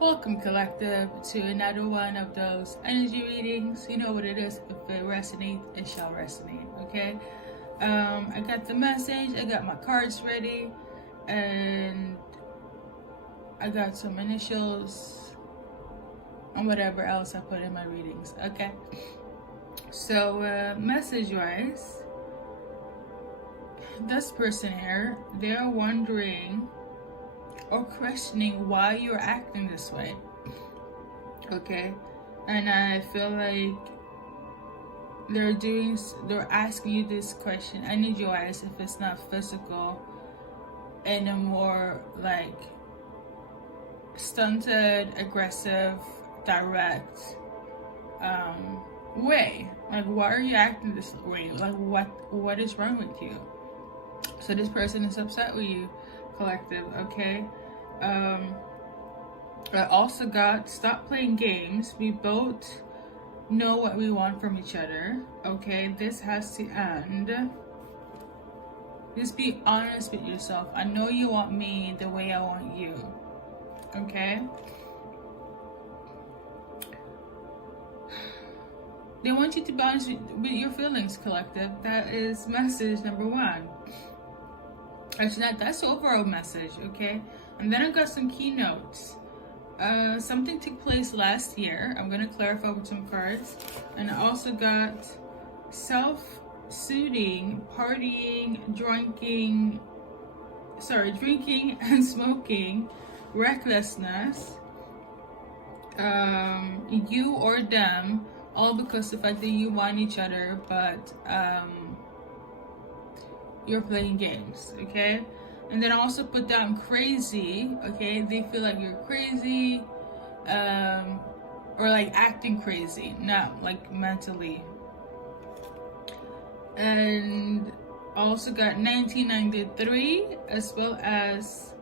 Welcome, collective, to another one of those energy readings. You know what it is. If it resonates, it shall resonate. Okay. I got the message. I got my cards ready, and I got some initials and whatever else I put in my readings. Okay. So, message-wise, this person here, they're wondering or questioning why you're acting this way. Okay. And I feel like they're asking you this question, energy wise, if it's not physical, in a more like stunted, aggressive, direct way. Like, why are you acting this way? Like, what is wrong with you? So this person is upset with you, collective. Okay. I also got stop playing games. We both know what we want from each other. Okay, this has to end. Just be honest with yourself. I know you want me the way I want you. Okay. They want you to be honest with your feelings, collective. That is message number one. Actually, that's the overall message, okay? And then I got some keynotes. Something took place last year. I'm gonna clarify with some cards. And I also got self-soothing, partying, drinking and smoking, recklessness, you or them, all because of the fact that you want each other, but you're playing games, okay? And then I also put down crazy, okay? They feel like you're crazy, or like acting crazy, not like mentally. And I also got 1993, as well as,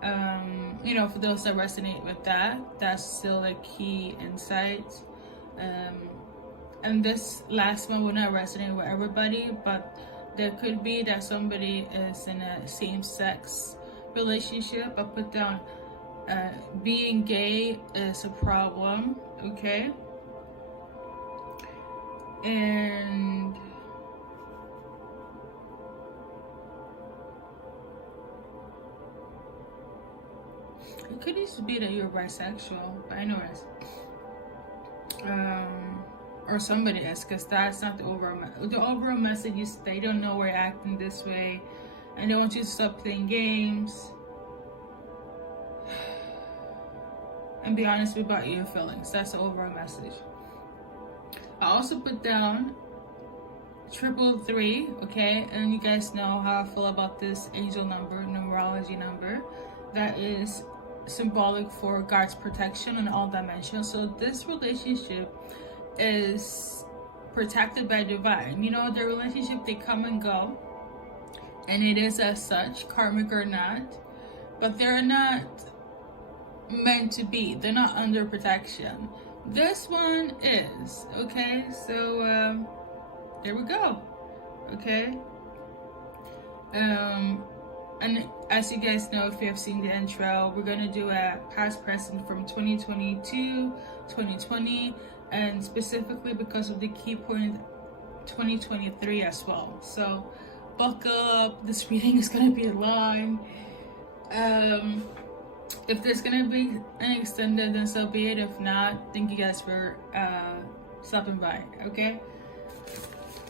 for those that resonate with that, that's still a key insight. And this last one will not resonate with everybody, but there could be that somebody is in a same-sex relationship. I put down being gay is a problem, okay? And it could just be that you're bisexual, but anyways. Or somebody else, because that's not the overall message. Is they don't know we're acting this way, and they want you to stop playing games and be honest about your feelings. That's the overall message. I also put down 333, okay? And you guys know how I feel about this angel number, numerology number. That is symbolic for God's protection in all dimensions. So this relationship is protected by divine. You know, the relationship, they come and go, and it is as such, karmic or not, but they're not meant to be. They're not under protection. This one is, okay? So there we go, okay? And as you guys know, if you have seen the intro, we're gonna do a past present from 2022, 2020, and specifically because of the key point 2023 as well. So buckle up, this reading is gonna be long. If there's gonna be an extended, then so be it. If not, thank you guys for stopping by, okay?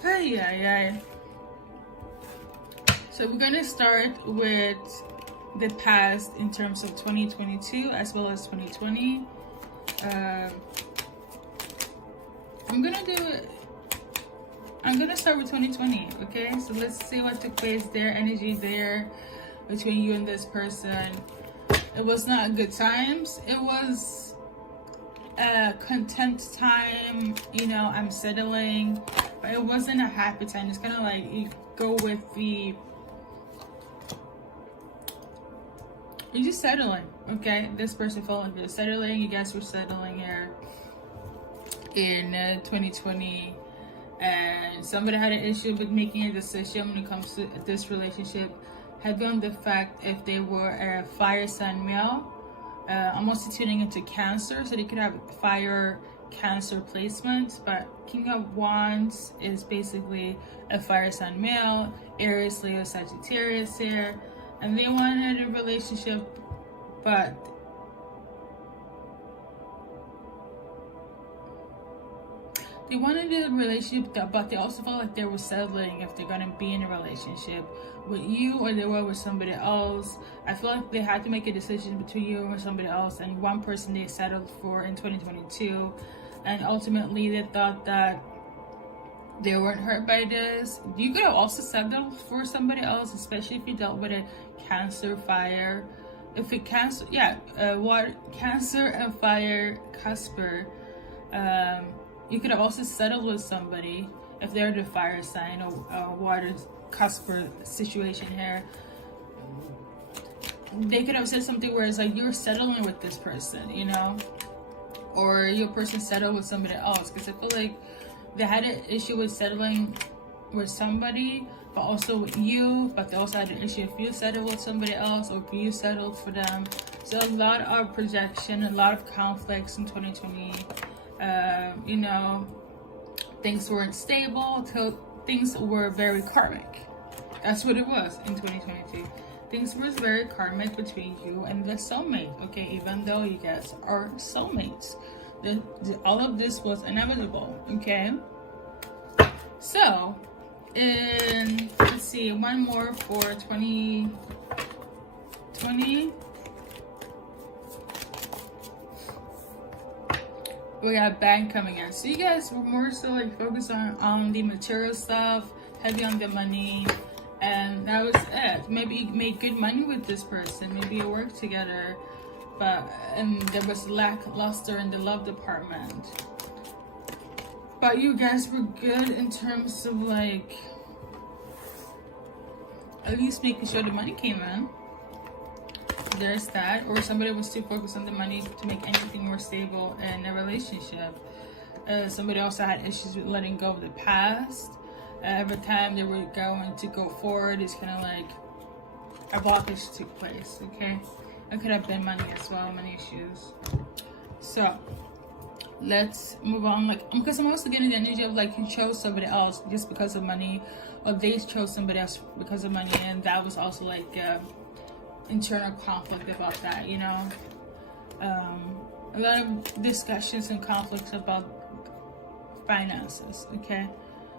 Hey. So we're gonna start with the past in terms of 2022 as well as 2020. I'm gonna start with 2020, okay? So let's see what took place there, energy there between you and this person. It was not good times. It was a content time, I'm settling, but it wasn't a happy time. It's kind of like you go with you're just settling, okay? This person felt like they're settling. You guys were settling here in 2020, and somebody had an issue with making a decision when it comes to this relationship. Heavy on the fact if they were a fire sign male, I'm also tuning into Cancer, so they could have fire Cancer placements. But King of Wands is basically a fire sign male, Aries, Leo, Sagittarius here, and they wanted a relationship, but they wanted a relationship, but they also felt like they were settling if they're gonna be in a relationship with you or they were with somebody else. I feel like they had to make a decision between you or somebody else, and one person they settled for in 2022, and ultimately they thought that they weren't hurt by this. You could have also settled for somebody else, especially if you dealt with a Cancer, fire. If it Cancer, Cancer and fire cusper. You could have also settled with somebody if they're the fire sign or water cusper situation here. They could have said something where it's like you're settling with this person, you know, or your person settled with somebody else. Because I feel like they had an issue with settling with somebody, but also with you. But they also had an issue if you settled with somebody else or if you settled for them. So a lot of projection, a lot of conflicts in 2020. You know, things weren't stable, things were very karmic. That's what it was in 2022. Things were very karmic between you and the soulmate, okay? Even though you guys are soulmates. All of this was inevitable, okay? So, let's see, one more for 2020. We got bank coming in. So you guys were more so like focused on the material stuff, heavy on the money, and that was it. Maybe you made good money with this person, maybe you worked together, and there was lackluster in the love department. But you guys were good in terms of like at least making sure the money came in. There's that. Or somebody was too focused on the money to make anything more stable in a relationship. Somebody also had issues with letting go of the past. Every time they were going to go forward, it's kind of like a blockage took place, okay? It could have been money as well, money issues. So let's move on. Like, because I'm also getting the energy of like you chose somebody else just because of money, or they chose somebody else because of money, and that was also like internal conflict about that, you know. A lot of discussions and conflicts about finances, okay?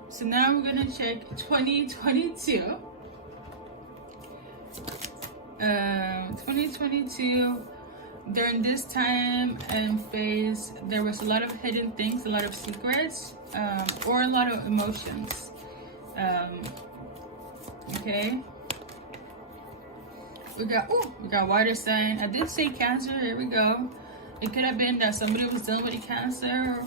So now we're gonna check 2022. 2022, during this time and phase, there was a lot of hidden things, a lot of secrets, or a lot of emotions. Okay. We got water sign. I did say Cancer. Here we go. It could have been that somebody was dealing with a Cancer,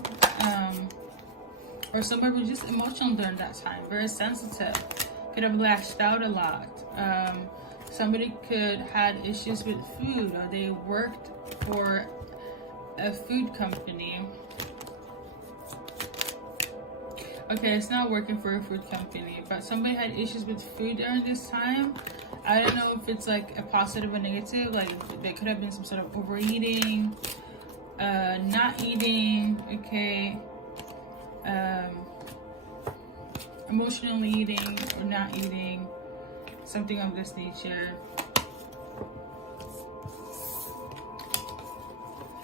or somebody was just emotional during that time, very sensitive. Could have lashed out a lot. Somebody could had issues with food, or they worked for a food company. Okay, it's not working for a food company, but somebody had issues with food during this time. I don't know if it's like a positive or negative. Like there could have been some sort of overeating, not eating, okay, emotionally eating or not eating, something of this nature.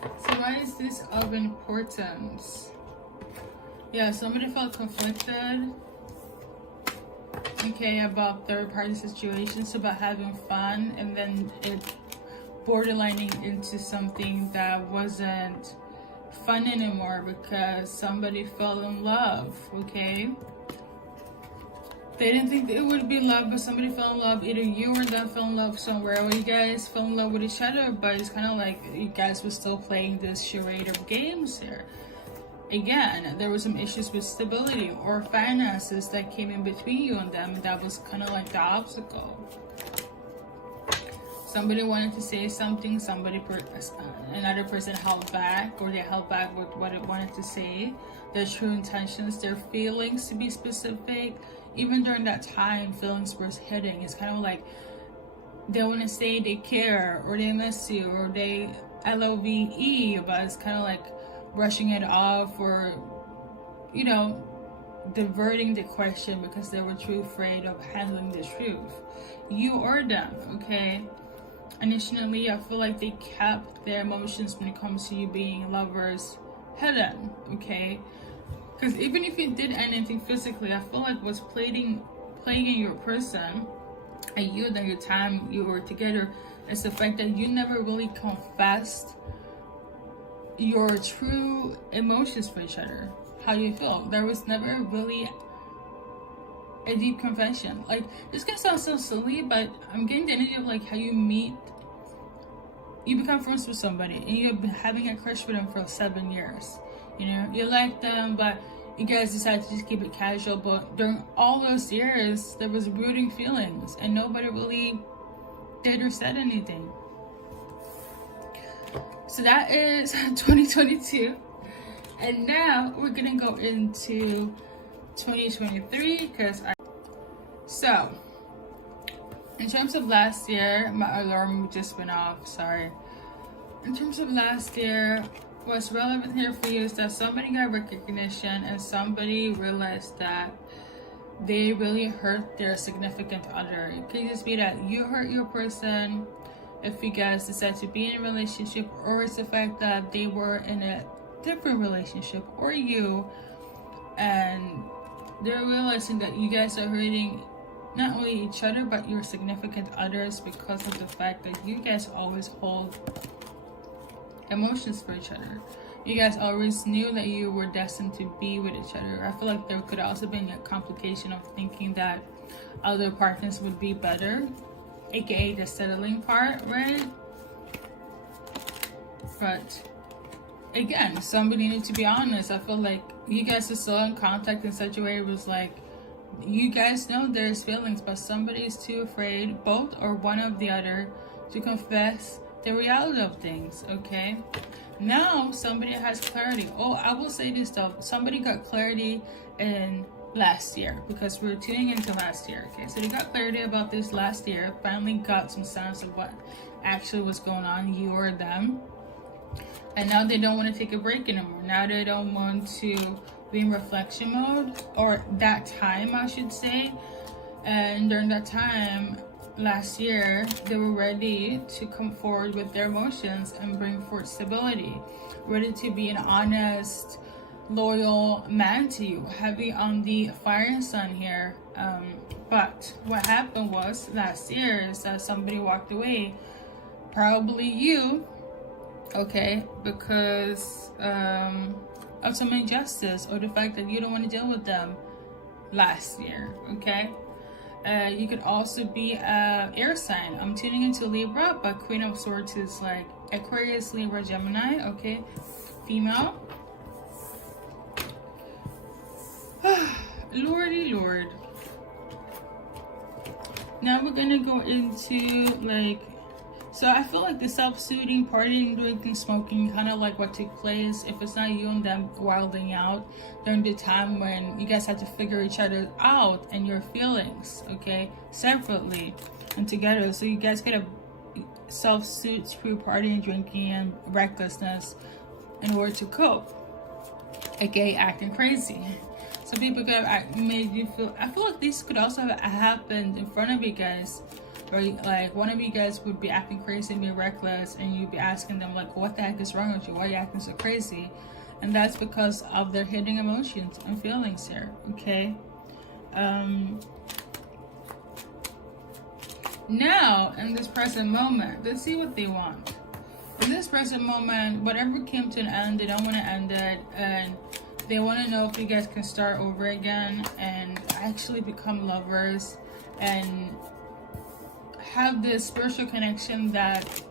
So why is this of importance? Yeah, somebody felt conflicted, okay, about third-party situations, about having fun, and then it borderlining into something that wasn't fun anymore because somebody fell in love, okay? They didn't think it would be love, but somebody fell in love. Either you or them fell in love somewhere, or you guys fell in love with each other, but it's kind of like you guys were still playing this charade of games here. Again, there were some issues with stability or finances that came in between you and them, and that was kind of like the obstacle. Somebody wanted to say something, another person held back, or they held back with what it wanted to say, their true intentions, their feelings, to be specific. Even during that time, feelings were hitting. It's kind of like they want to say they care, or they miss you, or they LOVE, but it's kind of like brushing it off, or, you know, diverting the question because they were too afraid of handling the truth. You or them, okay? Initially, I feel like they kept their emotions when it comes to you being lovers hidden, okay? Because even if you did anything physically, I feel like what's plaguing your person and you during the time you were together is the fact that you never really confessed your true emotions for each other, how you feel. There was never really a deep confession. Like, this can sound so silly, but I'm getting the energy of like how you become friends with somebody and you've been having a crush with them for 7 years. You know, you like them, but you guys decide to just keep it casual. But during all those years, there was brooding feelings and nobody really did or said anything. So that is 2022. And now we're gonna go into 2023 So, in terms of last year, my alarm just went off, sorry. In terms of last year, what's relevant here for you is that somebody got recognition and somebody realized that they really hurt their significant other. It could just be that you hurt your person if you guys decide to be in a relationship, or it's the fact that they were in a different relationship, or you, and they're realizing that you guys are hurting not only each other but your significant others because of the fact that you guys always hold emotions for each other. You guys always knew that you were destined to be with each other. I feel like there could also been a complication of thinking that other partners would be better, aka the settling part, right? But again, somebody needs to be honest. I feel like you guys are still in contact in such a way it was like, you guys know there's feelings, but somebody is too afraid, both or one of the other, to confess the reality of things, okay? Now somebody has clarity. Oh, I will say this though, somebody got clarity in last year, because we're tuning into last year, okay? So they got clarity about this last year, finally got some sense of what actually was going on, you or them. And now they don't want to take a break anymore. Now they don't want to be in reflection mode, or that time I should say. And during that time last year, they were ready to come forward with their emotions and bring forth stability, ready to be an honest, loyal man to you, heavy on the fire sign here. But what happened was last year is that somebody walked away, probably you, okay, because of some injustice or the fact that you don't want to deal with them last year, okay? You could also be a air sign. I'm tuning into Libra, but Queen of Swords is like Aquarius, Libra, Gemini, okay? Female. Lordy Lord. Now we're gonna go into like, so I feel like the self-soothing, partying, drinking, smoking, kind of like what took place, if it's not you and them wilding out during the time when you guys had to figure each other out and your feelings, okay, separately and together. So you guys gotta self-soothe through partying, drinking, and recklessness in order to cope, aka acting crazy. So people could have made you feel, I feel like this could also have happened in front of you guys, or like one of you guys would be acting crazy and be reckless, and you'd be asking them like, what the heck is wrong with you? Why are you acting so crazy? And that's because of their hidden emotions and feelings here, okay? Now, in this present moment, let's see what they want. In this present moment, whatever came to an end, they don't want to end it, and they want to know if you guys can start over again and actually become lovers and have this spiritual connection that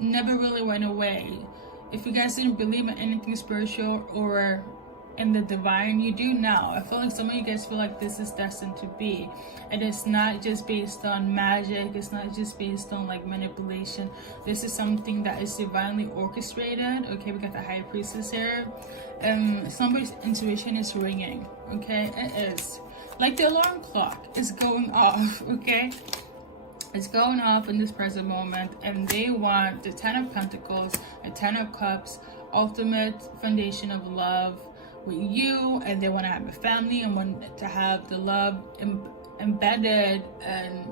never really went away. If you guys didn't believe in anything spiritual or in the divine, you do now. I feel like some of you guys feel like this is destined to be, and it's not just based on magic, it's not just based on like manipulation. This is something that is divinely orchestrated, okay? We got the high priestess here. Somebody's intuition is ringing, okay? It is like the alarm clock is going off, okay? It's going off in this present moment, and they want the 10 of Pentacles, a 10 of Cups, ultimate foundation of love with you, and they want to have a family and want to have the love embedded and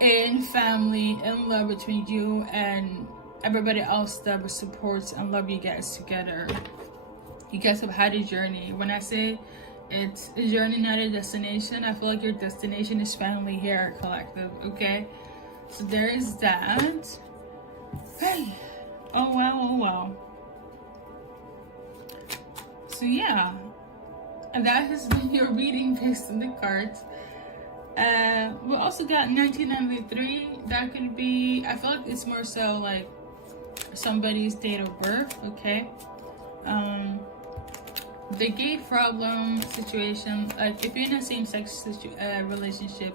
in family and love between you and everybody else that supports and love you guys together. You guys have had a journey. When I say it's a journey, not a destination, I feel like your destination is finally here, collective. Okay, so there is that. Hey, oh wow, oh wow. So yeah, and that has been your reading based on the cards. We also got 1993. That could be, I feel like it's more so like somebody's date of birth. Okay, the gay problem situation, like if you're in a same-sex relationship,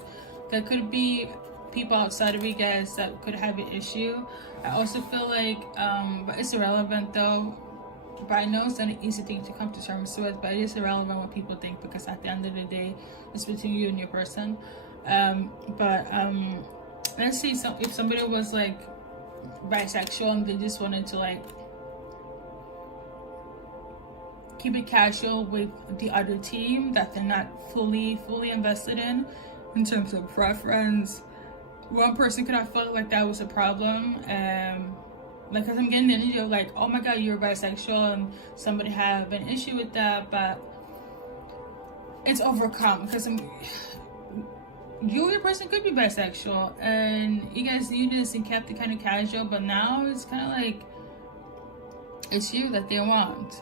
that could be people outside of you guys that could have an issue. I also feel like but it's irrelevant though, but I know it's not an easy thing to come to terms with, but it is irrelevant what people think, because at the end of the day it's between you and your person. Let's say if somebody was like bisexual and they just wanted to like keep it casual with the other team that they're not fully invested in terms of preference, one person could have felt like that was a problem. Like, cause I'm getting the energy of like, oh my god, you're bisexual, and somebody have an issue with that, but it's overcome because you or your person could be bisexual and you guys knew this and kept it kind of casual, but now it's kind of like it's you that they want.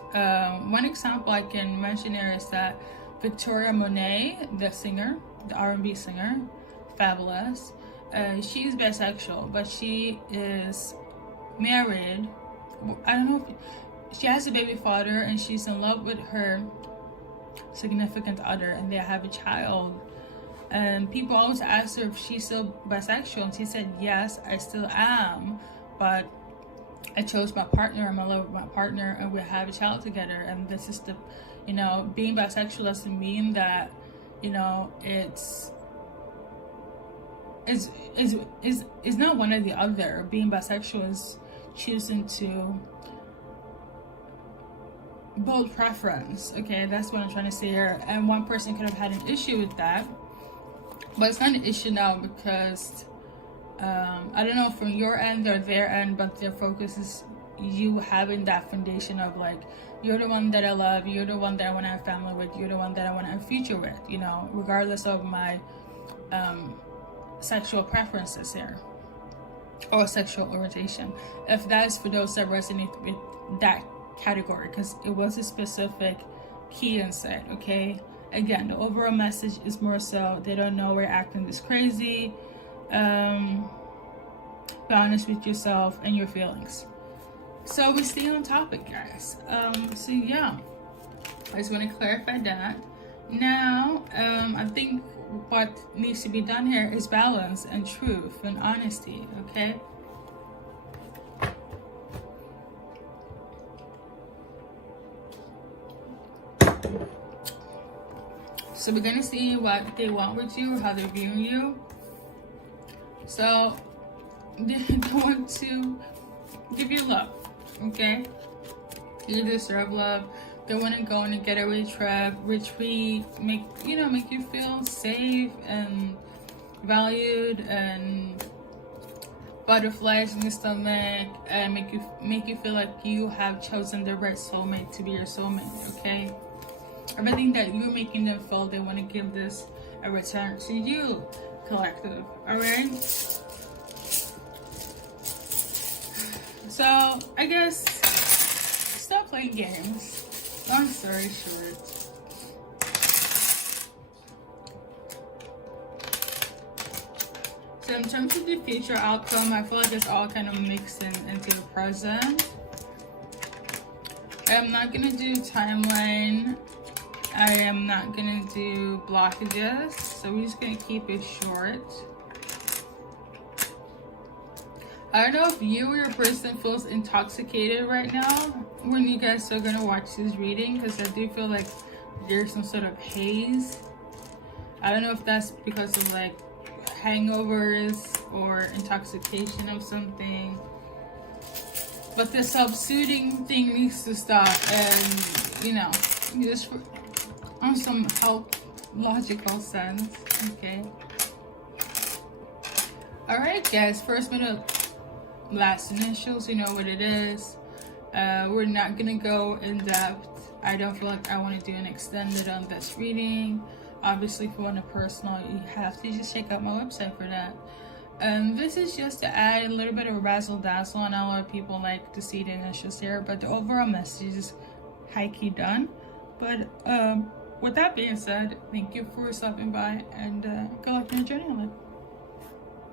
One example I can mention here is that Victoria Monet, the singer, the R&B singer, fabulous. She's bisexual, but she is married. I don't know if she has a baby father, and she's in love with her significant other, and they have a child. And people always ask her if she's still bisexual, and she said, yes, I still am, but I chose my partner, I'm in love with my partner, and we have a child together. And this is the, you know, being bisexual doesn't mean that, you know, it's not one or the other. Being bisexual is choosing to build preference. Okay, that's what I'm trying to say here. And one person could have had an issue with that, but it's not an issue now because I don't know from your end or their end, but their focus is you having that foundation of like, you're the one that I love, you're the one that I want to have family with, you're the one that I want to have a future with, you know, regardless of my sexual preferences here or sexual orientation. If that's for those that resonate with that category, because it was a specific key insight. Okay, again, the overall message is more so they don't know we're acting this crazy. Be honest with yourself and your feelings. So we stay on topic, guys. So yeah, I just want to clarify that. Now, I think what needs to be done here is balance and truth and honesty. Okay. So we're gonna see what they want with you, how they're viewing you. So they want to give you love, okay? You deserve love. They want to go on a getaway trip, retreat, make you feel safe and valued, and butterflies in your stomach, and make you feel like you have chosen the right soulmate to be your soulmate. Okay, everything that you're making them feel, they want to give this a return to you, collective. All right. So I guess stop playing games. Long story short, so in terms of the future outcome, I feel like it's all kind of mixing into the present. I'm not gonna do timeline. I am not gonna do blockages, so we're just gonna keep it short. I don't know if you or your person feels intoxicated right now when you guys are gonna watch this reading, because I do feel like there's some sort of haze. I don't know if that's because of like hangovers or intoxication of something. But the self-soothing thing needs to stop, and you know, just on some health logical sense. Okay. Alright guys, first minute, last initials, you know what it is. We're not gonna go in depth. I don't feel like I want to do an extended on this reading. Obviously, if you want a personal, you have to just check out my website for that. This is just to add a little bit of razzle dazzle, and a lot of people like to see the initials here, but the overall message is high key done. But with that being said, thank you for stopping by, and good luck in your journey in life.